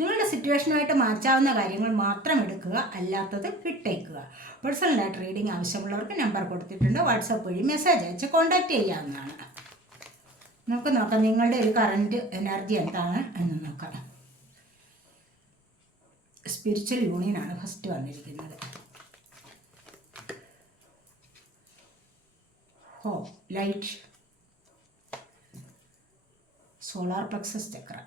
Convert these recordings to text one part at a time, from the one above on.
നിങ്ങളുടെ സിറ്റുവേഷനുമായിട്ട് മാറ്റാവുന്ന കാര്യങ്ങൾ മാത്രം എടുക്കുക അല്ലാത്തത് വിട്ടേക്കുക. പേഴ്സണലായിട്ട് റീഡിംഗ് ആവശ്യമുള്ളവർക്ക് നമ്പർ കൊടുത്തിട്ടുണ്ട്. വാട്സപ്പ് വഴി മെസ്സേജ് അയച്ച് കോൺടാക്റ്റ് ചെയ്യാവുന്നതാണ് നമുക്ക് നോക്കാം നിങ്ങളുടെ ഒരു കറണ്ട് എനർജി എന്താണ് എന്ന് നോക്കാം. സ്പിരിച്വൽ യൂണിയനാണ് ഫസ്റ്റ് വന്നിരിക്കുന്നത്. ഹോ light solar plexus chakra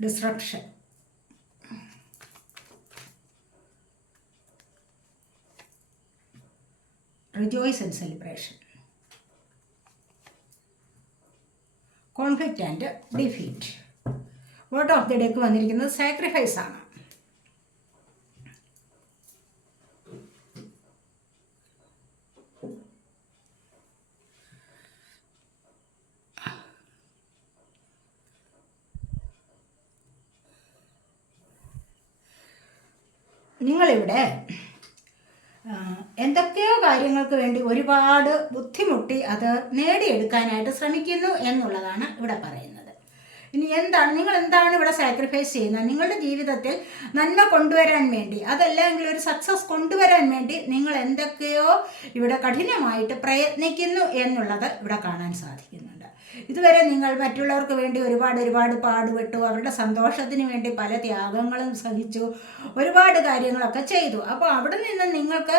disruption rejoice and celebration conflict and defeat word of the ഡേക്ക് വന്നിരിക്കുന്നത് സാക്രിഫൈസ് ആണ്. നിങ്ങളിവിടെ എന്തൊക്കെയോ കാര്യങ്ങൾക്ക് വേണ്ടി ഒരുപാട് ബുദ്ധിമുട്ടി അത് നേടിയെടുക്കാനായിട്ട് ശ്രമിക്കുന്നു എന്നുള്ളതാണ് ഇവിടെ പറയുന്നത്. ഇനി എന്താണ് നിങ്ങൾ എന്താണ് ഇവിടെ സാക്രിഫൈസ് ചെയ്യുന്നത്? നിങ്ങളുടെ ജീവിതത്തിൽ നന്മ കൊണ്ടുവരാൻ വേണ്ടി അതല്ലെങ്കിൽ ഒരു സക്സസ് കൊണ്ടുവരാൻ വേണ്ടി നിങ്ങൾ എന്തൊക്കെയോ ഇവിടെ കഠിനമായിട്ട് പ്രയത്നിക്കുന്നു എന്നുള്ളത് ഇവിടെ കാണാൻ സാധിക്കുന്നുണ്ട് ഇതുവരെ നിങ്ങൾ മറ്റുള്ളവർക്ക് വേണ്ടി ഒരുപാട് ഒരുപാട് പാടുപെട്ടു അവരുടെ സന്തോഷത്തിന് വേണ്ടി പല ത്യാഗങ്ങളും സഹിച്ചു ഒരുപാട് കാര്യങ്ങളൊക്കെ ചെയ്തു. അപ്പോൾ അവിടെ നിന്ന് നിങ്ങൾക്ക്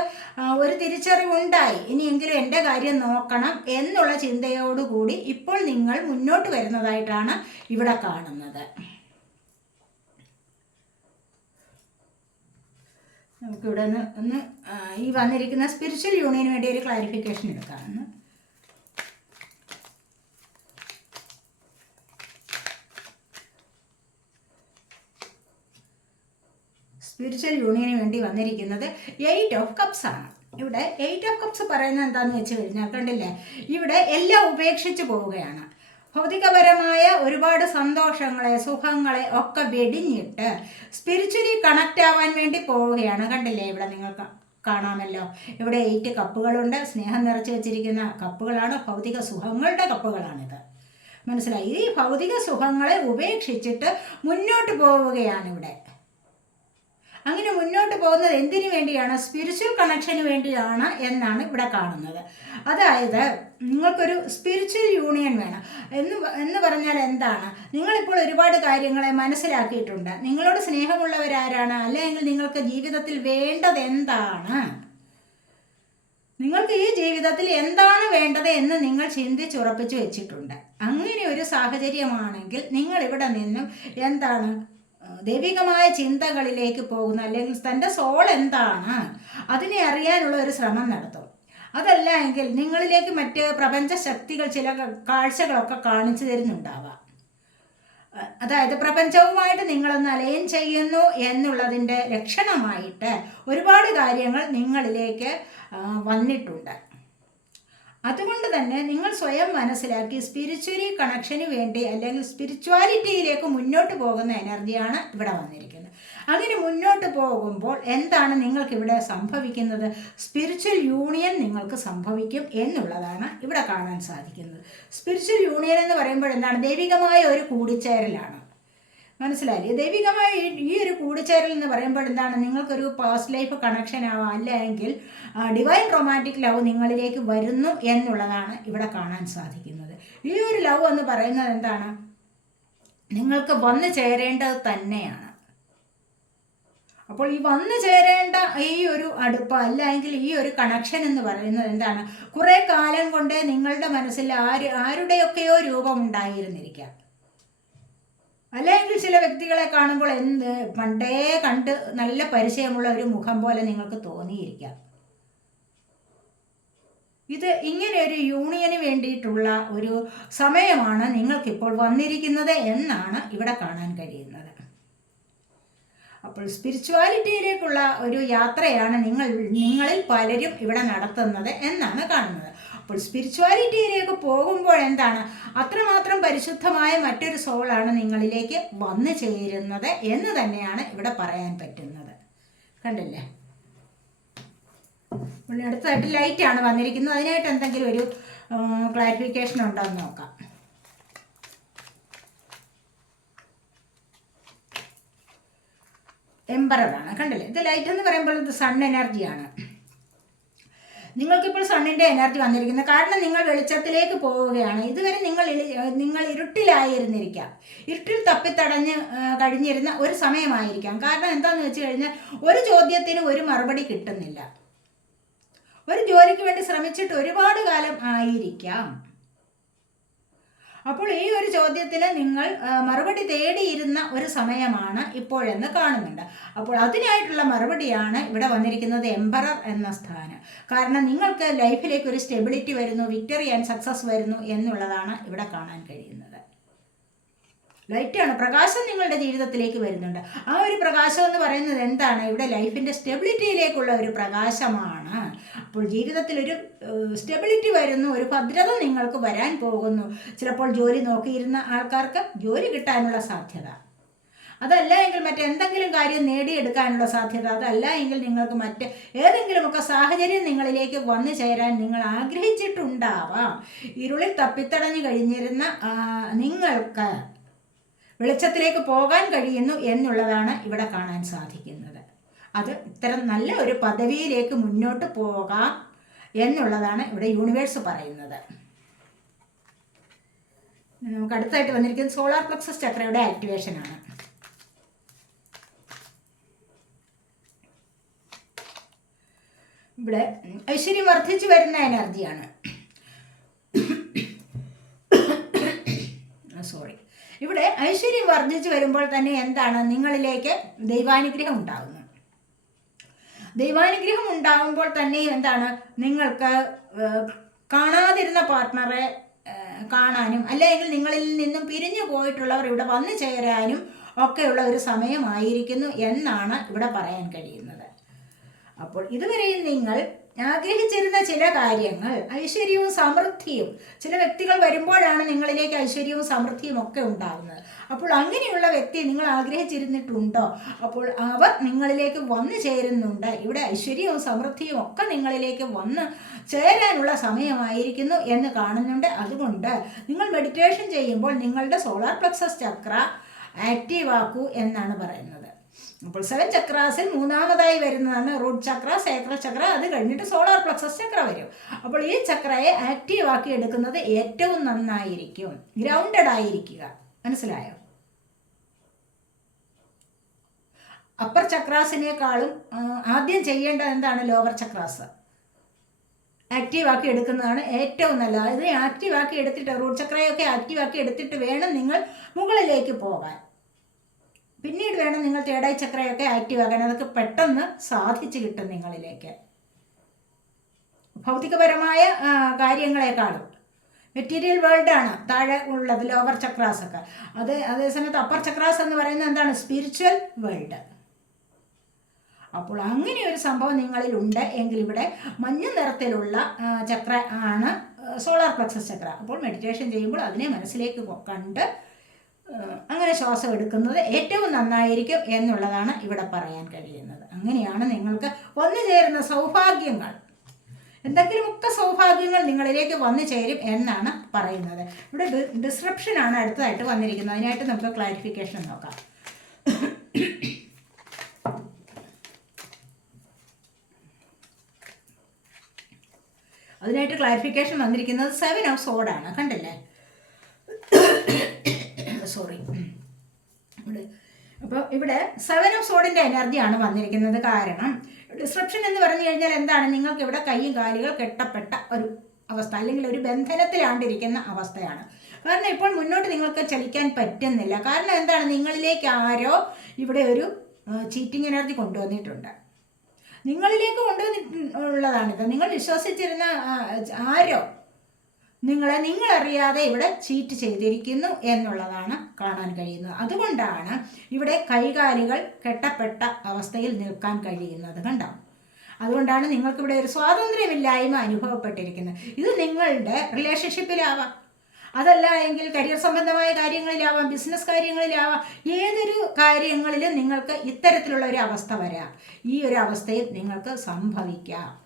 ഒരു തിരിച്ചറിവുണ്ടായി. ഇനിയെങ്കിലും എന്റെ കാര്യം നോക്കണം എന്നുള്ള ചിന്തയോടുകൂടി ഇപ്പോൾ നിങ്ങൾ മുന്നോട്ട് വരുന്നതായിട്ടാണ് ഇവിടെ കാണുന്നത്. നമുക്കിവിടെ നിന്ന് ഒന്ന് ഈ വന്നിരിക്കുന്ന സ്പിരിച്വൽ യൂണിയന് വേണ്ടി ഒരു ക്ലാരിഫിക്കേഷൻ എടുക്കാം. സ്പിരിച്വൽ യൂണിയന് വേണ്ടി വന്നിരിക്കുന്നത് എയ്റ്റ് ഓഫ് കപ്സ് ആണ്. ഇവിടെ എയ്റ്റ് ഓഫ് കപ്സ് പറയുന്നത് എന്താണെന്ന് വെച്ച് കഴിഞ്ഞാൽ കണ്ടില്ലേ? ഇവിടെ എല്ലാം ഉപേക്ഷിച്ച് പോവുകയാണ്. ഭൗതികപരമായ ഒരുപാട് സന്തോഷങ്ങളെ സുഖങ്ങളെ ഒക്കെ വെടിഞ്ഞിട്ട് സ്പിരിച്വലി കണക്റ്റ് ആവാൻ വേണ്ടി പോവുകയാണ്. കണ്ടില്ലേ? ഇവിടെ നിങ്ങൾക്ക് കാണാമല്ലോ. ഇവിടെ എയ്റ്റ് കപ്പുകളുണ്ട്. സ്നേഹം നിറച്ച് വെച്ചിരിക്കുന്ന കപ്പുകളാണ്. ഭൗതിക സുഖങ്ങളുടെ കപ്പുകളാണിത്. മനസ്സിലായി? ഈ ഭൗതിക സുഖങ്ങളെ ഉപേക്ഷിച്ചിട്ട് മുന്നോട്ട് പോവുകയാണ് ഇവിടെ. അങ്ങനെ മുന്നോട്ട് പോകുന്നത് എന്തിനു വേണ്ടിയാണ്? സ്പിരിച്വൽ കണക്ഷന് വേണ്ടിയാണ് എന്നാണ് ഇവിടെ കാണുന്നത്. അതായത് നിങ്ങൾക്കൊരു സ്പിരിച്വൽ യൂണിയൻ വേണം. എന്ന് എന്ന് പറഞ്ഞാൽ എന്താണ്? നിങ്ങളിപ്പോൾ ഒരുപാട് കാര്യങ്ങളെ മനസ്സിലാക്കിയിട്ടുണ്ട്. നിങ്ങളോട് സ്നേഹമുള്ളവരാരാണ്? അല്ലെങ്കിൽ നിങ്ങൾക്ക് ജീവിതത്തിൽ വേണ്ടത് എന്താണ്? നിങ്ങൾക്ക് ഈ ജീവിതത്തിൽ എന്താണ് വേണ്ടത് എന്ന് നിങ്ങൾ ചിന്തിച്ചുറപ്പിച്ചു വെച്ചിട്ടുണ്ട്. അങ്ങനെ ഒരു സാഹചര്യമാണെങ്കിൽ നിങ്ങൾ ഇവിടെ നിന്നും എന്താണ് ദൈവികമായ ചിന്തകളിലേക്ക് പോകുന്ന അല്ലെങ്കിൽ തന്റെ സോൾ എന്താണ് അതിനെ അറിയാനുള്ള ഒരു ശ്രമം നടത്തും. അതല്ല എങ്കിൽ നിങ്ങളിലേക്ക് മറ്റ് പ്രപഞ്ച ശക്തികൾ ചില കാഴ്ചകളൊക്കെ കാണിച്ചു തരുന്നുണ്ടാവാം. അതായത് പ്രപഞ്ചവുമായിട്ട് നിങ്ങളൊന്ന് അലയൻ ചെയ്യുന്നു എന്നുള്ളതിന്റെ ലക്ഷണമായിട്ട് ഒരുപാട് കാര്യങ്ങൾ നിങ്ങളിലേക്ക് വന്നിട്ടുണ്ട്. അതുകൊണ്ട് തന്നെ നിങ്ങൾ സ്വയം മനസ്സിലാക്കി സ്പിരിച്വലി കണക്ഷന് വേണ്ടി അല്ലെങ്കിൽ സ്പിരിച്വാലിറ്റിയിലേക്ക് മുന്നോട്ട് പോകുന്ന എനർജിയാണ് ഇവിടെ വന്നിരിക്കുന്നത്. അങ്ങനെ മുന്നോട്ട് പോകുമ്പോൾ എന്താണ് നിങ്ങൾക്ക് ഇവിടെ സംഭവിക്കുന്നത്? സ്പിരിച്വൽ യൂണിയൻ നിങ്ങൾക്ക് സംഭവിക്കും എന്നുള്ളതാണ് ഇവിടെ കാണാൻ സാധിക്കുന്നത്. സ്പിരിച്വൽ യൂണിയൻ എന്ന് പറയുമ്പോൾ എന്താണ്? ദൈവികമായ ഒരു കൂടിച്ചേരലാണ്. മനസ്സിലായില്ലേ? ദൈവികമായ ഈ- ഒരു കൂടിച്ചേരൽ എന്ന് പറയുമ്പോൾ എന്താണ്? നിങ്ങൾക്കൊരു പാസ്റ്റ് ലൈഫ് കണക്ഷൻ ആവാം. അല്ലെങ്കിൽ ഡിവൈൻ റൊമാന്റിക് ലവ് നിങ്ങളിലേക്ക് വരുന്നു എന്നുള്ളതാണ് ഇവിടെ കാണാൻ സാധിക്കുന്നത്. ഈ ഒരു ലവ് എന്ന് പറയുന്നത് എന്താണ്? നിങ്ങൾക്ക് വന്നു ചേരേണ്ടത് തന്നെയാണ്. അപ്പോൾ ഈ വന്നു ചേരേണ്ട ഈ ഒരു അടുപ്പ് അല്ലെങ്കിൽ ഈ ഒരു കണക്ഷൻ എന്ന് പറയുന്നത് എന്താണ്? കുറേ കാലം കൊണ്ട് നിങ്ങളുടെ മനസ്സിൽ ആര് ആരുടെയൊക്കെയോ രൂപം ഉണ്ടായിരുന്നിരിക്കാം. അല്ലെങ്കിൽ ചില വ്യക്തികളെ കാണുമ്പോൾ എന്ത്? പണ്ടേ കണ്ട് നല്ല പരിചയമുള്ള ഒരു മുഖം പോലെ നിങ്ങൾക്ക് തോന്നിയിരിക്കാം. ഇത് ഇങ്ങനെ ഒരു യൂണിയന് വേണ്ടിയിട്ടുള്ള ഒരു സമയമാണ് നിങ്ങൾക്കിപ്പോൾ വന്നിരിക്കുന്നത് എന്നാണ് ഇവിടെ കാണാൻ കഴിയുന്നത്. അപ്പോൾ സ്പിരിച്വാലിറ്റിയിലേക്കുള്ള ഒരു യാത്രയാണ് നിങ്ങൾ നിങ്ങളിൽ പലരും ഇവിടെ നടത്തുന്നത് എന്നാണ് കാണുന്നത്. അപ്പോൾ സ്പിരിച്വാലിറ്റിയിലേക്ക് പോകുമ്പോൾ എന്താണ്? അത്രമാത്രം പരിശുദ്ധമായ മറ്റൊരു സോളാണ് നിങ്ങളിലേക്ക് വന്നു ചേരുന്നത് എന്ന് തന്നെയാണ് ഇവിടെ പറയാൻ പറ്റുന്നത്. കണ്ടില്ലേ? അടുത്തതായിട്ട് ലൈറ്റാണ് വന്നിരിക്കുന്നത്. അതിനായിട്ട് എന്തെങ്കിലും ഒരു ക്ലാരിഫിക്കേഷൻ ഉണ്ടോ എന്ന് നോക്കാം. എംബററാണ് കണ്ടില്ലേ? ഇത് ലൈറ്റ് എന്ന് പറയുമ്പോൾ ഇത് സൺ എനർജിയാണ് നിങ്ങൾക്കിപ്പോൾ സണ്ണിന്റെ എനർജി വന്നിരിക്കുന്നത് കാരണം നിങ്ങൾ വെളിച്ചത്തിലേക്ക് പോവുകയാണ്. ഇതുവരെ നിങ്ങൾ നിങ്ങൾ ഇരുട്ടിലായിരുന്നിരിക്കാം. ഇരുട്ടിൽ തപ്പിത്തടഞ്ഞ് കഴിഞ്ഞിരുന്ന ഒരു സമയമായിരിക്കാം. കാരണം എന്താണെന്ന് വെച്ച് കഴിഞ്ഞാൽ ഒരു ചോദ്യത്തിന് ഒരു മറുപടി കിട്ടുന്നില്ല. ഒരു ജോലിക്ക് വേണ്ടി ശ്രമിച്ചിട്ട് ഒരുപാട് കാലം ആയിരിക്കാം. അപ്പോൾ ഈ ഒരു ചോദ്യത്തിൽ നിങ്ങൾ മറുപടി തേടിയിരുന്ന ഒരു സമയമാണ് ഇപ്പോഴെന്ന് കാണുന്നുണ്ട്. അപ്പോൾ അതിനായിട്ടുള്ള മറുപടിയാണ് ഇവിടെ വന്നിരിക്കുന്നത് എംബറർ എന്ന സ്ഥാനം. കാരണം നിങ്ങൾക്ക് ലൈഫിലേക്ക് ഒരു സ്റ്റെബിലിറ്റി വരുന്നു വിക്ടറി ആൻഡ് സക്സസ് വരുന്നു എന്നുള്ളതാണ് ഇവിടെ കാണാൻ കഴിയുന്നത്. ലൈറ്റാണ് പ്രകാശം നിങ്ങളുടെ ജീവിതത്തിലേക്ക് വരുന്നുണ്ട്. ആ ഒരു പ്രകാശം എന്ന് പറയുന്നത് എന്താണ്? ഇവിടെ ലൈഫിന്റെ സ്റ്റെബിലിറ്റിയിലേക്കുള്ള ഒരു പ്രകാശമാണ്. അപ്പോൾ ജീവിതത്തിൽ ഒരു സ്റ്റെബിലിറ്റി വരുന്നു ഒരു ഭദ്രത നിങ്ങൾക്ക് വരാൻ പോകുന്നു. ചിലപ്പോൾ ജോലി നോക്കിയിരുന്ന ആൾക്കാർക്ക് ജോലി കിട്ടാനുള്ള സാധ്യത. അതല്ല എങ്കിൽ മറ്റെന്തെങ്കിലും കാര്യം നേടിയെടുക്കാനുള്ള സാധ്യത. അതല്ല എങ്കിൽ നിങ്ങൾക്ക് മറ്റ് ഏതെങ്കിലുമൊക്കെ സാഹചര്യം നിങ്ങളിലേക്ക് വന്നു ചേരാൻ നിങ്ങൾ ആഗ്രഹിച്ചിട്ടുണ്ടാവാം. ഇരുളിൽ തപ്പിത്തടഞ്ഞു കഴിഞ്ഞിരുന്ന നിങ്ങൾക്ക് വെളിച്ചത്തിലേക്ക് പോകാൻ കഴിയുന്നു എന്നുള്ളതാണ് ഇവിടെ കാണാൻ സാധിക്കുന്നത്. അത് ഇത്തരം നല്ല ഒരു പദവിയിലേക്ക് മുന്നോട്ട് പോകാം എന്നുള്ളതാണ് ഇവിടെ യൂണിവേഴ്സ് പറയുന്നത്. നമുക്ക് അടുത്തായിട്ട് വന്നിരിക്കുന്ന സോളാർ പ്ലക്സസ് ചക്രയുടെ ആക്ടിവേഷനാണ് ഇവിടെ ഐശ്വര്യം വർദ്ധിച്ചു വരുന്ന എനർജിയാണ് സോറി ഇവിടെ ഐശ്വര്യം വർദ്ധിച്ചു വരുമ്പോൾ തന്നെ എന്താണ്? നിങ്ങളിലേക്ക് ദൈവാനുഗ്രഹം ഉണ്ടാകുന്നു ദൈവാനുഗ്രഹം ഉണ്ടാകുമ്പോൾ തന്നെ എന്താണ്? നിങ്ങൾക്ക് കാണാതിരുന്ന പാർട്ട്ണറെ കാണാനും അല്ലെങ്കിൽ നിങ്ങളിൽ നിന്നും പിരിഞ്ഞു പോയിട്ടുള്ളവർ ഇവിടെ വന്നു ചേരാനും ഒക്കെയുള്ള ഒരു സമയമായിരിക്കുന്നു എന്നാണ് ഇവിടെ പറയാൻ കഴിയുന്നത്. അപ്പോൾ ഇതുവരെയും നിങ്ങൾ ആഗ്രഹിച്ചിരുന്ന ചില കാര്യങ്ങൾ ഐശ്വര്യവും സമൃദ്ധിയും ചില വ്യക്തികൾ വരുമ്പോഴാണ് നിങ്ങളിലേക്ക് ഐശ്വര്യവും സമൃദ്ധിയും ഒക്കെ ഉണ്ടാകുന്നത്. അപ്പോൾ അങ്ങനെയുള്ള വ്യക്തി നിങ്ങൾ ആഗ്രഹിച്ചിരുന്നിട്ടുണ്ടോ? അപ്പോൾ അവർ നിങ്ങളിലേക്ക് വന്നു ചേരുന്നുണ്ട്. ഇവിടെ ഐശ്വര്യവും സമൃദ്ധിയും ഒക്കെ നിങ്ങളിലേക്ക് വന്ന് ചേരാനുള്ള സമയമായിരിക്കുന്നു എന്ന് കാണുന്നുണ്ട്. അതുകൊണ്ട് നിങ്ങൾ മെഡിറ്റേഷൻ ചെയ്യുമ്പോൾ നിങ്ങളുടെ സോളാർ പ്ലക്സസ് ചക്ര ആക്റ്റീവ് ആക്കൂ എന്നാണ് പറയുന്നത്. അപ്പോൾ സെവൻ ചക്രാസിൽ മൂന്നാമതായി വരുന്നതാണ് റൂട്ട് ചക്ര സേക്ര ചക്ര അത് കഴിഞ്ഞിട്ട് സോളാർ പ്ലക്സസ് ചക്ര വരും. അപ്പോൾ ഈ ചക്രയെ ആക്റ്റീവ് ആക്കി എടുക്കുന്നത് ഏറ്റവും നന്നായിരിക്കും. ഗ്രൗണ്ടഡ് ആയിരിക്കുക. മനസ്സിലായോ? അപ്പർ ചക്രാസിനേക്കാളും ആദ്യം ചെയ്യേണ്ടത് എന്താണ്? Lower chakras. ആക്റ്റീവ് ആക്കി എടുക്കുന്നതാണ് ഏറ്റവും നല്ലത്. ഇത് ആക്റ്റീവ് ആക്കി എടുത്തിട്ട് റൂട്ട് ചക്രയൊക്കെ ആക്റ്റീവ് ആക്കി എടുത്തിട്ട് വേണം നിങ്ങൾ മുകളിലേക്ക് പോകാൻ. പിന്നീട് വേണം നിങ്ങൾ തേടായി ചക്രയൊക്കെ ആക്റ്റീവ് ആകാൻ അതൊക്കെ പെട്ടെന്ന് സാധിച്ചു കിട്ടും നിങ്ങളിലേക്ക്. ഭൗതികപരമായ കാര്യങ്ങളെക്കാളും മെറ്റീരിയൽ വേൾഡാണ് താഴെ ഉള്ളത് ലോവർ ചക്രാസ് ഒക്കെ. അത് അതേസമയത്ത് അപ്പർ ചക്രാസ് എന്ന് പറയുന്നത് എന്താണ്? സ്പിരിച്വൽ വേൾഡ് അപ്പോൾ അങ്ങനെ ഒരു സംഭവം നിങ്ങളിൽ ഉണ്ട് എങ്കിൽ ഇവിടെ മഞ്ഞ നിറത്തിലുള്ള ചക്ര ആണ് സോളാർ പ്ലക്സസ് ചക്ര. അപ്പോൾ മെഡിറ്റേഷൻ ചെയ്യുമ്പോൾ അതിനെ മനസ്സിലേക്ക് കണ്ട് അങ്ങനെ ശ്വാസം എടുക്കുന്നത് ഏറ്റവും നന്നായിരിക്കും എന്നുള്ളതാണ് ഇവിടെ പറയാൻ കഴിയുന്നത്. അങ്ങനെയാണ് നിങ്ങൾക്ക് വന്നു ചേരുന്ന സൗഭാഗ്യങ്ങൾ. എന്തെങ്കിലുമൊക്കെ സൗഭാഗ്യങ്ങൾ നിങ്ങളിലേക്ക് വന്നു ചേരും എന്നാണ് പറയുന്നത്. ഇവിടെ ഡിസ്ക്രിപ്ഷൻ ആണ് അടുത്തതായിട്ട് വന്നിരിക്കുന്നത്. അതിനായിട്ട് നമുക്ക് ക്ലാരിഫിക്കേഷൻ നോക്കാം. അതിനായിട്ട് ക്ലാരിഫിക്കേഷൻ വന്നിരിക്കുന്നത് സെവൻ ഓഫ് സോഡാണ്. കണ്ടില്ലേ? സോറി ഇവിടെ അപ്പോൾ ഇവിടെ സെവൻ ഓഫ് സോഡിന്റെ ആണ് വന്നിരിക്കുന്നത്. കാരണം ഡിസ്ട്രപ്ഷൻ എന്ന് പറഞ്ഞു കഴിഞ്ഞാൽ എന്താണ്? നിങ്ങൾക്ക് ഇവിടെ കൈയും കാലുകൾ കെട്ടപ്പെട്ട ഒരു അവസ്ഥ അല്ലെങ്കിൽ ഒരു ബന്ധനത്തിലാണ്ടിരിക്കുന്ന അവസ്ഥയാണ്. കാരണം ഇപ്പോൾ മുന്നോട്ട് നിങ്ങൾക്ക് ചലിക്കാൻ പറ്റുന്നില്ല. കാരണം എന്താണ്? നിങ്ങളിലേക്ക് ആരോ ഇവിടെ ഒരു ചീറ്റിംഗ് എനർജി കൊണ്ടുവന്നിട്ടുണ്ട്. നിങ്ങളിലേക്ക് കൊണ്ടുവന്നിട്ടുള്ളതാണിത്. നിങ്ങൾ വിശ്വസിച്ചിരുന്ന ആരോ നിങ്ങളെ നിങ്ങളറിയാതെ ഇവിടെ ചീറ്റ് ചെയ്തിരിക്കുന്നു എന്നുള്ളതാണ് കാണാൻ കഴിയുന്നത്. അതുകൊണ്ടാണ് ഇവിടെ കൈകാലുകൾ കെട്ടപ്പെട്ട അവസ്ഥയിൽ നിൽക്കാൻ കഴിയുന്നത് കണ്ടോ? അതുകൊണ്ടാണ് നിങ്ങൾക്കിവിടെ ഒരു സ്വാതന്ത്ര്യമില്ലായ്മ അനുഭവപ്പെട്ടിരിക്കുന്നത്. ഇത് നിങ്ങളുടെ റിലേഷൻഷിപ്പിലാവാം അതല്ല എങ്കിൽ കരിയർ സംബന്ധമായ കാര്യങ്ങളിലാവാം ബിസിനസ് കാര്യങ്ങളിലാവാം ഏതൊരു കാര്യങ്ങളിലും നിങ്ങൾക്ക് ഇത്തരത്തിലുള്ള ഒരു അവസ്ഥ വരാം. ഈ ഒരു അവസ്ഥയിൽ നിങ്ങൾക്ക് സംഭവിക്കാം.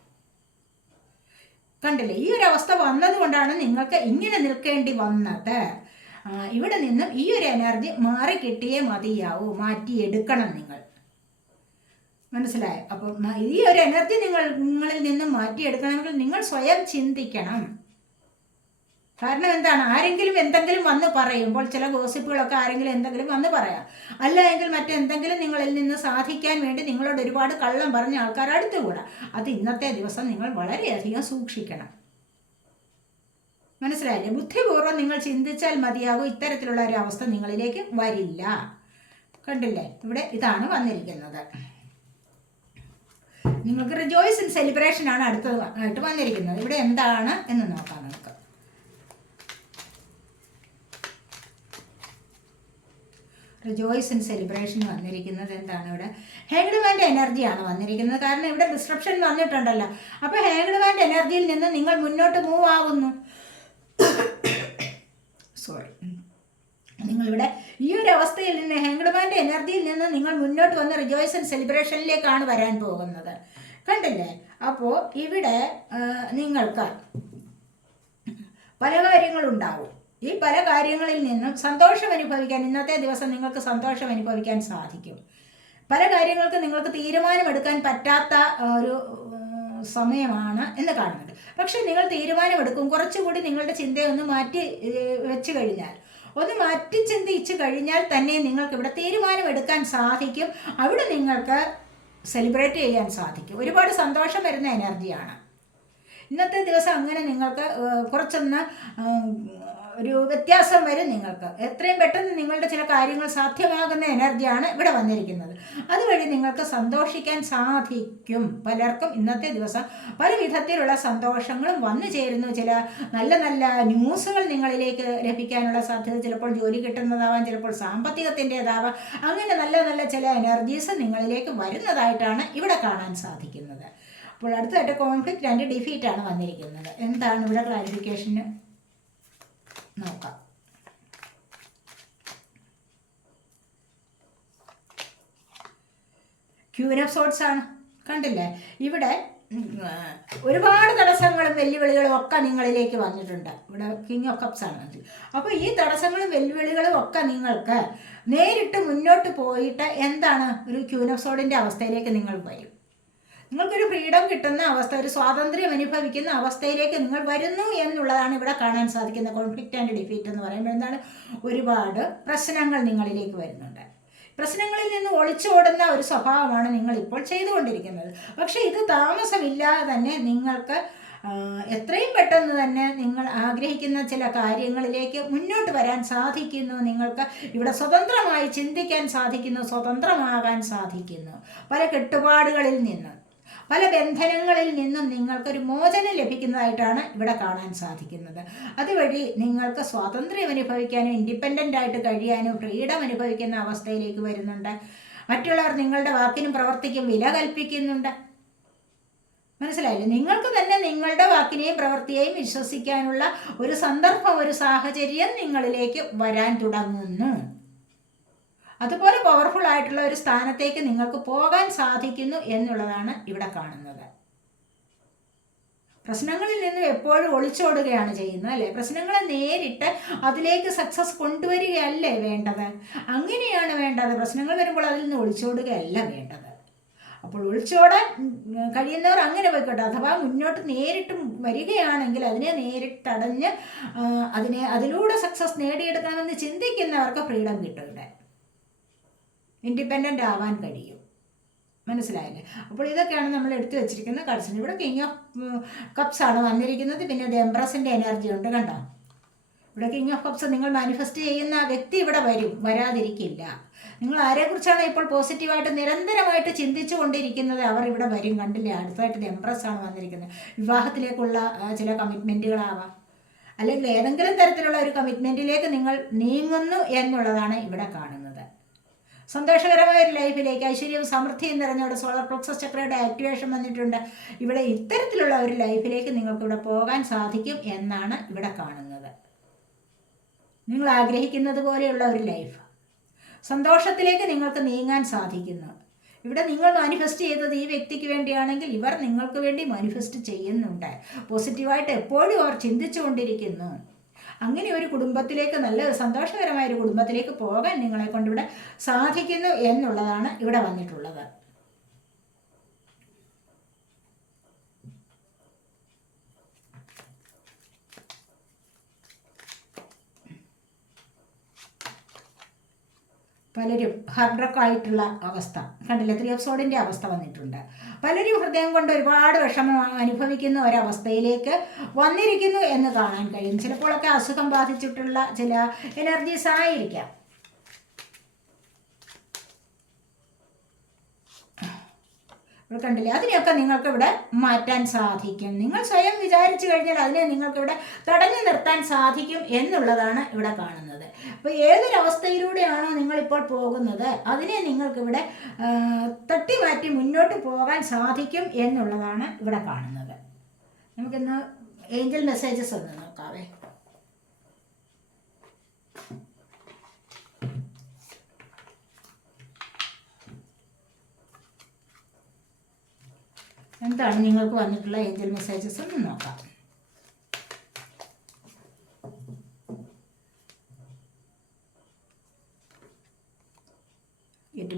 കണ്ടില്ലേ? ഈ ഒരു അവസ്ഥ വന്നതുകൊണ്ടാണ് നിങ്ങൾക്ക് ഇങ്ങനെ നിൽക്കേണ്ടി വന്നത്. ഇവിടെ നിന്നും ഈ ഒരു എനർജി മാറി കിട്ടിയേ മതിയാവൂ. മാറ്റിയെടുക്കണം നിങ്ങൾ. മനസ്സിലായോ? അപ്പം ഈ ഒരു എനർജി നിങ്ങൾ നിങ്ങളിൽ നിന്നും മാറ്റിയെടുക്കണമെങ്കിൽ നിങ്ങൾ സ്വയം ചിന്തിക്കണം. കാരണം എന്താണ്? ആരെങ്കിലും എന്തെങ്കിലും വന്ന് പറയുമ്പോൾ ചില ഗോസിപ്പുകളൊക്കെ ആരെങ്കിലും എന്തെങ്കിലും വന്ന് പറയാം. അല്ല എങ്കിൽ മറ്റെന്തെങ്കിലും നിങ്ങളിൽ നിന്ന് സാധിക്കാൻ വേണ്ടി നിങ്ങളോട് ഒരുപാട് കള്ളം പറഞ്ഞ ആൾക്കാർ അടുത്തുകൂടാ. അത് ഇന്നത്തെ ദിവസം നിങ്ങൾ വളരെയധികം സൂക്ഷിക്കണം. മനസ്സിലായില്ലേ? ബുദ്ധിപൂർവം നിങ്ങൾ ചിന്തിച്ചാൽ മതിയാകും ഇത്തരത്തിലുള്ള ഒരു അവസ്ഥ നിങ്ങളിലേക്ക് വരില്ല. കണ്ടില്ലേ? ഇവിടെ ഇതാണ് വന്നിരിക്കുന്നത്. നിങ്ങൾക്ക് റിജോയ്സ് ഇൻ സെലിബ്രേഷൻ ആണ് അടുത്തത് ആയിട്ട് വന്നിരിക്കുന്നത്. ഇവിടെ എന്താണ് എന്ന് നോക്കാം നമുക്ക് റിജോയ്സ് ഇൻ സെലിബ്രേഷൻ വന്നിരിക്കുന്നത് എന്താണ് ഇവിടെ? ഹേഗ്ഡ്മാന്റെ എനർജിയാണ് വന്നിരിക്കുന്നത്. കാരണം ഇവിടെ ഡിസ്ട്രപ്ഷൻ വന്നിട്ടുണ്ടല്ലോ. അപ്പോൾ ഹേഗ്ഡ്മാന്റെ എനർജിയിൽ നിന്ന് നിങ്ങൾ മുന്നോട്ട് മൂവ് ആവുന്നു. സോറി നിങ്ങളിവിടെ ഈ ഒരു അവസ്ഥയിൽ നിന്ന് ഹെങ്ഡ്മാന്റെ എനർജിയിൽ നിന്ന് നിങ്ങൾ മുന്നോട്ട് വന്ന് റിജോയ്സ് ഇൻ സെലിബ്രേഷനിലേക്കാണ് വരാൻ പോകുന്നത്. കണ്ടില്ലേ? അപ്പോൾ ഇവിടെ നിങ്ങൾക്ക് പല കാര്യങ്ങളുണ്ടാവും. ഈ പല കാര്യങ്ങളിൽ നിന്നും സന്തോഷം അനുഭവിക്കാൻ ഇന്നത്തെ ദിവസം നിങ്ങൾക്ക് സന്തോഷം അനുഭവിക്കാൻ സാധിക്കും. പല കാര്യങ്ങൾക്ക് നിങ്ങൾക്ക് തീരുമാനമെടുക്കാൻ പറ്റാത്ത ഒരു സമയമാണ് എന്ന് കാണുന്നുണ്ട് പക്ഷേ നിങ്ങൾ തീരുമാനമെടുക്കും. കുറച്ചുകൂടി നിങ്ങളുടെ ചിന്തയെ ഒന്ന് മാറ്റി വെച്ച് കഴിഞ്ഞാൽ. ഒന്ന് മാറ്റി ചിന്തിച്ച് കഴിഞ്ഞാൽ തന്നെ നിങ്ങൾക്ക് ഇവിടെ തീരുമാനമെടുക്കാൻ സാധിക്കും. അവിടെ നിങ്ങൾക്ക് സെലിബ്രേറ്റ് ചെയ്യാൻ സാധിക്കും. ഒരുപാട് സന്തോഷം വരുന്ന എനർജിയാണ്. ഇന്നത്തെ ദിവസം അങ്ങനെ നിങ്ങൾക്ക് കുറച്ചൊന്ന് ഒരു വ്യത്യാസം വരും നിങ്ങൾക്ക്. എത്രയും പെട്ടെന്ന് നിങ്ങളുടെ ചില കാര്യങ്ങൾ സാധ്യമാകുന്ന എനർജിയാണ് ഇവിടെ വന്നിരിക്കുന്നത്. അതുവഴി നിങ്ങൾക്ക് സന്തോഷിക്കാൻ സാധിക്കും. പലർക്കും ഇന്നത്തെ ദിവസം പല വിധത്തിലുള്ള സന്തോഷങ്ങളും വന്നു ചേരുന്നു. ചില നല്ല നല്ല ന്യൂസുകൾ നിങ്ങളിലേക്ക് ലഭിക്കാനുള്ള സാധ്യത ചിലപ്പോൾ ജോലി കിട്ടുന്നതാവാം ചിലപ്പോൾ സാമ്പത്തികത്തിന്റെതാവാം. അങ്ങനെ നല്ല നല്ല ചില എനർജീസ് നിങ്ങളിലേക്ക് വരുന്നതായിട്ടാണ് ഇവിടെ കാണാൻ സാധിക്കുന്നത്. അപ്പോൾ അടുത്തതായിട്ട് കോൺഫ്ലിക്റ്റ് ഡിഫീറ്റ് ആണ് വന്നിരിക്കുന്നത്. എന്താണ് ഇവിടെ ക്ലാരിഫിക്കേഷന് നോക്കാം. ക്യൂൻ ഓഫ് സോട്ട്സ് ആണ്. കണ്ടില്ലേ? ഇവിടെ ഒരുപാട് തടസ്സങ്ങളും വെല്ലുവിളികളും ഒക്കെ നിങ്ങളിലേക്ക് വന്നിട്ടുണ്ട്. ഇവിടെ കിങ് ഓഫ് കപ്സ് ആണ്. അപ്പോൾ ഈ തടസ്സങ്ങളും വെല്ലുവിളികളും ഒക്കെ നിങ്ങൾക്ക് നേരിട്ട് മുന്നോട്ട് പോയിട്ട് എന്താണ് ഒരു ക്യൂൻ ഓഫ് സോഡിന്റെ അവസ്ഥയിലേക്ക് നിങ്ങൾ വരും. നിങ്ങൾക്കൊരു ഫ്രീഡം കിട്ടുന്ന അവസ്ഥ ഒരു സ്വാതന്ത്ര്യം അനുഭവിക്കുന്ന അവസ്ഥയിലേക്ക് നിങ്ങൾ വരുന്നു എന്നുള്ളതാണ് ഇവിടെ കാണാൻ സാധിക്കുന്ന കോൺഫ്ലിക്റ്റ് ആൻഡ് ഡിഫീറ്റ് എന്ന് പറയുമ്പോൾ എന്താണ്? ഒരുപാട് പ്രശ്നങ്ങൾ നിങ്ങളിലേക്ക് വരുന്നുണ്ട്. പ്രശ്നങ്ങളിൽ നിന്ന് ഒളിച്ചോടുന്ന ഒരു സ്വഭാവമാണ് നിങ്ങൾ ഇപ്പോൾ ചെയ്തുകൊണ്ടിരിക്കുന്നത്. പക്ഷേ ഇത് താമസമില്ലാതെ തന്നെ നിങ്ങൾക്ക് എത്രയും പെട്ടെന്ന് തന്നെ നിങ്ങൾ ആഗ്രഹിക്കുന്ന ചില കാര്യങ്ങളിലേക്ക് മുന്നോട്ട് വരാൻ സാധിക്കുന്നു. നിങ്ങൾക്ക് ഇവിടെ സ്വതന്ത്രമായി ചിന്തിക്കാൻ സാധിക്കുന്നു സ്വതന്ത്രമാകാൻ സാധിക്കുന്നു. പല കെട്ടുപാടുകളിൽ നിന്ന്. പല ബന്ധനങ്ങളിൽ നിന്നും നിങ്ങൾക്കൊരു മോചനം ലഭിക്കുന്നതായിട്ടാണ് ഇവിടെ കാണാൻ സാധിക്കുന്നത്. അതുവഴി നിങ്ങൾക്ക് സ്വാതന്ത്ര്യം അനുഭവിക്കാനും ഇൻഡിപെൻഡന്റ് ആയിട്ട് കഴിയാനും ഫ്രീഡം അനുഭവിക്കുന്ന അവസ്ഥയിലേക്ക് വരുന്നുണ്ട്. മറ്റുള്ളവർ നിങ്ങളുടെ വാക്കിനും പ്രവർത്തിക്കും വില കൽപ്പിക്കുന്നുണ്ട്. മനസ്സിലായില്ലേ? നിങ്ങൾക്ക് തന്നെ നിങ്ങളുടെ വാക്കിനെയും പ്രവൃത്തിയെയും വിശ്വസിക്കാനുള്ള ഒരു സന്ദർഭം ഒരു സാഹചര്യം നിങ്ങളിലേക്ക് വരാൻ തുടങ്ങുന്നു. അതുപോലെ പവർഫുൾ ആയിട്ടുള്ള ഒരു സ്ഥാനത്തേക്ക് നിങ്ങൾക്ക് പോകാൻ സാധിക്കുന്നു എന്നുള്ളതാണ് ഇവിടെ കാണുന്നത്. പ്രശ്നങ്ങളിൽ നിന്നും എപ്പോഴും ഒളിച്ചോടുകയാണ് ചെയ്യുന്നത് അല്ലേ? പ്രശ്നങ്ങളെ നേരിട്ട് അതിലേക്ക് സക്സസ് കൊണ്ടുവരികയല്ലേ വേണ്ടത്? അങ്ങനെയാണ് വേണ്ടത്. പ്രശ്നങ്ങൾ വരുമ്പോൾ അതിൽ നിന്ന് ഒളിച്ചോടുകയല്ല വേണ്ടത്. അപ്പോൾ ഒളിച്ചോടാൻ കഴിയുന്നവർ അങ്ങനെ പോയിക്കോട്ടെ. അഥവാ മുന്നോട്ട് നേരിട്ട് വരികയാണെങ്കിൽ അതിനെ നേരിട്ടടഞ്ഞ് അതിനെ അതിലൂടെ സക്സസ് നേടിയെടുക്കണമെന്ന് ചിന്തിക്കുന്നവർക്ക് ഫ്രീഡം കിട്ടും ഇവിടെ. ഇൻഡിപെൻഡന്റ് ആവാൻ കഴിയും. മനസ്സിലായില്ലേ? അപ്പോൾ ഇതൊക്കെയാണ് നമ്മൾ എടുത്തു വെച്ചിരിക്കുന്ന കാർഡ്സിന് ഇവിടെ കിങ് ഓഫ് കപ്സ് ആണ് വന്നിരിക്കുന്നത്. പിന്നെ ഇത് എംബ്രസിന്റെ എനർജി ഉണ്ട് കണ്ടോ? ഇവിടെ കിങ് ഓഫ് കപ്സ് നിങ്ങൾ മാനിഫെസ്റ്റ് ചെയ്യുന്ന വ്യക്തി ഇവിടെ വരും വരാതിരിക്കില്ല. നിങ്ങൾ ആരെക്കുറിച്ചാണ് ഇപ്പോൾ പോസിറ്റീവായിട്ട് നിരന്തരമായിട്ട് ചിന്തിച്ചു കൊണ്ടിരിക്കുന്നത്? അവർ ഇവിടെ വരും കണ്ടില്ലേ? അടുത്തായിട്ട് എംപ്രസ് ആണ് വന്നിരിക്കുന്നത്. വിവാഹത്തിലേക്കുള്ള ചില കമ്മിറ്റ്മെന്റുകളാവാം അല്ലെങ്കിൽ ഏതെങ്കിലും തരത്തിലുള്ള ഒരു കമ്മിറ്റ്മെന്റിലേക്ക് നിങ്ങൾ നീങ്ങുന്നു എന്നുള്ളതാണ് ഇവിടെ കാണുന്നത്. സന്തോഷകരമായ ഒരു ലൈഫിലേക്ക് ഐശ്വര്യവും സമൃദ്ധിയും നിറഞ്ഞവിടെ സോളർ പ്ലക്സസ് ചക്രയുടെ ആക്ടിവേഷൻ വന്നിട്ടുണ്ട്. ഇവിടെ ഇത്തരത്തിലുള്ള ഒരു ലൈഫിലേക്ക് നിങ്ങൾക്ക് ഇവിടെ പോകാൻ സാധിക്കും എന്നാണ് ഇവിടെ കാണുന്നത്. നിങ്ങൾ ആഗ്രഹിക്കുന്നത് പോലെയുള്ള ഒരു ലൈഫ്. സന്തോഷത്തിലേക്ക് നിങ്ങൾക്ക് നീങ്ങാൻ സാധിക്കുന്നു. ഇവിടെ നിങ്ങൾ മാനിഫെസ്റ്റ് ചെയ്തത് ഈ വ്യക്തിക്ക് വേണ്ടിയാണെങ്കിൽ ഇവർ നിങ്ങൾക്ക് വേണ്ടി മാനിഫെസ്റ്റ് ചെയ്യുന്നുണ്ട്. പോസിറ്റീവായിട്ട് എപ്പോഴും അവർ ചിന്തിച്ചു കൊണ്ടിരിക്കുന്നു അങ്ങനെ ഒരു കുടുംബത്തിലേക്ക് നല്ല സന്തോഷകരമായ ഒരു കുടുംബത്തിലേക്ക് പോകാൻ നിങ്ങളെ കൊണ്ടിവിടെ സാധിക്കുന്നു എന്നുള്ളതാണ് ഇവിടെ വന്നിട്ടുള്ളത്. പലരും ഹർഡക്കായിട്ടുള്ള അവസ്ഥ. കണ്ടില്ല? ത്രീ ഓഫ് സോഡിന്റെ അവസ്ഥ വന്നിട്ടുണ്ട്. പലരും ഹൃദയം കൊണ്ട് ഒരുപാട് വിഷമം അനുഭവിക്കുന്ന ഒരവസ്ഥയിലേക്ക് വന്നിരിക്കുന്നു എന്ന് കാണാൻ കഴിയും. ചിലപ്പോഴൊക്കെ അസുഖം ബാധിച്ചിട്ടുള്ള ചില എനർജീസ് ആയിരിക്കാം. ഇവിടെ കണ്ടില്ലേ? അതിനെയൊക്കെ നിങ്ങൾക്ക് ഇവിടെ മാറ്റാൻ സാധിക്കും. നിങ്ങൾ സ്വയം വിചാരിച്ചു കഴിഞ്ഞാൽ അതിനെ നിങ്ങൾക്ക് ഇവിടെ തടഞ്ഞു നിർത്താൻ സാധിക്കും എന്നുള്ളതാണ് ഇവിടെ കാണുന്നത്. അപ്പോൾ ഏതൊരവസ്ഥയിലൂടെയാണോ നിങ്ങളിപ്പോൾ പോകുന്നത് അതിനെ നിങ്ങൾക്കിവിടെ തട്ടി മാറ്റി മുന്നോട്ട് പോകാൻ സാധിക്കും എന്നുള്ളതാണ് ഇവിടെ കാണുന്നത്. നമുക്കിന്ന് ഏഞ്ചൽ മെസ്സേജസ് ഒന്ന് നോക്കാവേ. എന്താണ് നിങ്ങൾക്ക് വന്നിട്ടുള്ള ഏഞ്ചൽ മെസ്സേജസ് ഒന്ന് നോക്കാം. ഗെറ്റ്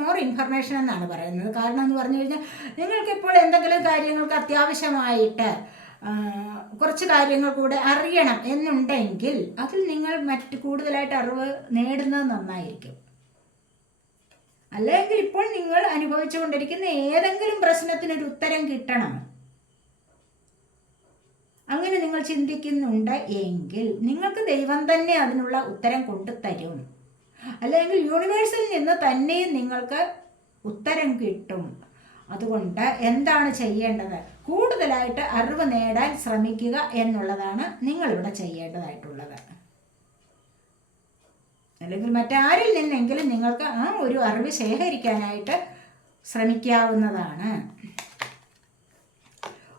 മോർ ഇൻഫർമേഷൻ എന്നാണ് പറയുന്നത്. കാരണം എന്ന് പറഞ്ഞു കഴിഞ്ഞാൽ നിങ്ങൾക്ക് ഇപ്പോൾ എന്തെങ്കിലും കാര്യങ്ങൾക്ക് അത്യാവശ്യമായിട്ട് കുറച്ച് കാര്യങ്ങൾ കൂടെ അറിയണം എന്നുണ്ടെങ്കിൽ അതിൽ നിങ്ങൾ മറ്റ് കൂടുതലായിട്ട് അറിവ് നേടുന്നത് നന്നായിരിക്കും. അല്ലെങ്കിൽ ഇപ്പോൾ നിങ്ങൾ അനുഭവിച്ചുകൊണ്ടിരിക്കുന്ന ഏതെങ്കിലും പ്രശ്നത്തിനൊരു ഉത്തരം കിട്ടണം. അങ്ങനെ നിങ്ങൾ ചിന്തിക്കുന്നുണ്ട് എങ്കിൽ നിങ്ങൾക്ക് ദൈവം തന്നെ അതിനുള്ള ഉത്തരം കൊണ്ടുതരും. അല്ലെങ്കിൽ യൂണിവേഴ്സിൽ നിന്ന് തന്നെ നിങ്ങൾക്ക് ഉത്തരം കിട്ടും. അതുകൊണ്ട് എന്താണ് ചെയ്യേണ്ടത്? കൂടുതലായിട്ട് അറിവ് നേടാൻ ശ്രമിക്കുക എന്നുള്ളതാണ് നിങ്ങളിവിടെ ചെയ്യേണ്ടതായിട്ടുള്ളത്. അല്ലെങ്കിൽ മറ്റാരിൽ നിന്നെങ്കിലും നിങ്ങൾക്ക് ആ ഒരു അറിവ് ശേഖരിക്കാനായിട്ട് ശ്രമിക്കാവുന്നതാണ്.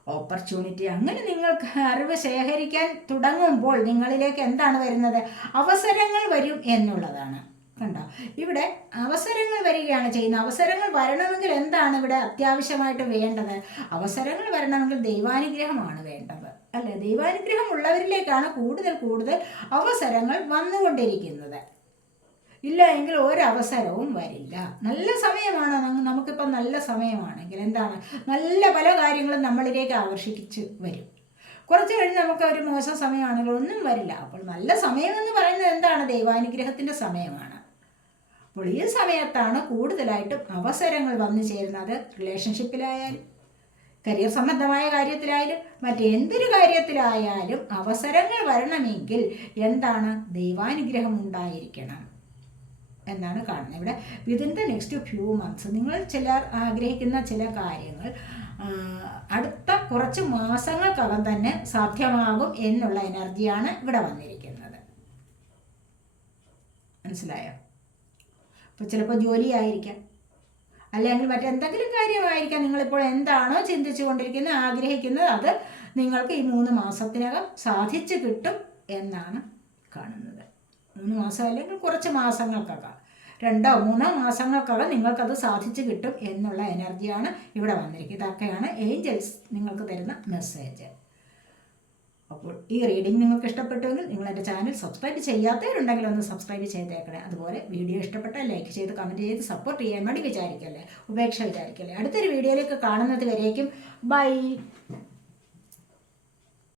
ഓപ്പർച്യൂണിറ്റി അങ്ങനെ നിങ്ങൾക്ക് അറിവ് ശേഖരിക്കാൻ തുടങ്ങുമ്പോൾ നിങ്ങളിലേക്ക് എന്താണ് വരുന്നത്? അവസരങ്ങൾ വരും എന്നുള്ളതാണ്. കണ്ടോ? ഇവിടെ അവസരങ്ങൾ വരികയാണ് ചെയ്യുന്നത്. അവസരങ്ങൾ വരണമെങ്കിൽ എന്താണ് ഇവിടെ അത്യാവശ്യമായിട്ട് വേണ്ടത്? അവസരങ്ങൾ വരണമെങ്കിൽ ദൈവാനുഗ്രഹമാണ് വേണ്ടത്. അല്ലെ? ദൈവാനുഗ്രഹം ഉള്ളവരിലേക്കാണ് കൂടുതൽ കൂടുതൽ അവസരങ്ങൾ വന്നുകൊണ്ടിരിക്കുന്നത്. ഇല്ല എങ്കിൽ ഒരവസരവും വരില്ല. നല്ല സമയമാണ്. നമുക്കിപ്പം നല്ല സമയമാണെങ്കിൽ എന്താണ്? നല്ല പല കാര്യങ്ങളും നമ്മളിലേക്ക് ആകർഷിച്ച് വരും. കുറച്ച് കഴിഞ്ഞ് നമുക്ക് ഒരു മോശം സമയമാണെങ്കിൽ ഒന്നും വരില്ല. അപ്പോൾ നല്ല സമയം എന്ന് പറയുന്നത് എന്താണ്? ദൈവാനുഗ്രഹത്തിന്റെ സമയമാണ്. അപ്പോൾ ഈ സമയത്താണ് കൂടുതലായിട്ടും അവസരങ്ങൾ വന്നു ചേരുന്നത്. റിലേഷൻഷിപ്പിലായാലും കരിയർ സംബന്ധമായ കാര്യത്തിലായാലും മറ്റെന്തൊരു കാര്യത്തിലായാലും അവസരങ്ങൾ വരണമെങ്കിൽ എന്താണ്? ദൈവാനുഗ്രഹം ഉണ്ടായിരിക്കണം. എന്നാണ് കാണുന്നത്. ഇവിടെ within the next few months നിങ്ങൾ ചിലർ ആഗ്രഹിക്കുന്ന ചില കാര്യങ്ങൾ അടുത്ത കുറച്ച് മാസങ്ങൾക്കകം തന്നെ സാധ്യമാകും എന്നുള്ള എനർജിയാണ് ഇവിടെ വന്നിരിക്കുന്നത്. മനസ്സിലായോ? അപ്പോൾ ചിലപ്പോൾ ജോലിയായിരിക്കാം. അല്ലെങ്കിൽ മറ്റെന്തെങ്കിലും കാര്യമായിരിക്കാം. നിങ്ങളിപ്പോൾ എന്താണോ ചിന്തിച്ചു കൊണ്ടിരിക്കുന്നത് ആഗ്രഹിക്കുന്നത് അത് നിങ്ങൾക്ക് ഈ മൂന്ന് മാസത്തിനകം സാധിച്ചു കിട്ടും എന്നാണ് കാണുന്നത്. മൂന്ന് മാസം അല്ലെങ്കിൽ കുറച്ച് മാസങ്ങൾക്കകം. രണ്ടോ മൂന്നോ മാസങ്ങൾക്കകം നിങ്ങൾക്കത് സാധിച്ചു കിട്ടും എന്നുള്ള എനർജിയാണ് ഇവിടെ വന്നിരിക്കുന്നത്. ഇതൊക്കെയാണ് ഏഞ്ചൽസ് നിങ്ങൾക്ക് തരുന്ന മെസ്സേജ്. അപ്പോൾ ഈ റീഡിംഗ് നിങ്ങൾക്ക് ഇഷ്ടപ്പെട്ടുവെങ്കിൽ നിങ്ങൾ എന്റെ ചാനൽ സബ്സ്ക്രൈബ് ചെയ്യാത്തവരുണ്ടെങ്കിൽ ഒന്ന് സബ്സ്ക്രൈബ് ചെയ്തേക്കണേ. അതുപോലെ വീഡിയോ ഇഷ്ടപ്പെട്ടാൽ ലൈക്ക് ചെയ്ത് കമന്റ് ചെയ്ത് സപ്പോർട്ട് ചെയ്യാൻ വേണ്ടി വിചാരിക്കല്ലേ? ഉപേക്ഷ വിചാരിക്കല്ലേ? അടുത്തൊരു വീഡിയോയിലേക്ക് കാണുന്നത് വരേക്കും. ബൈ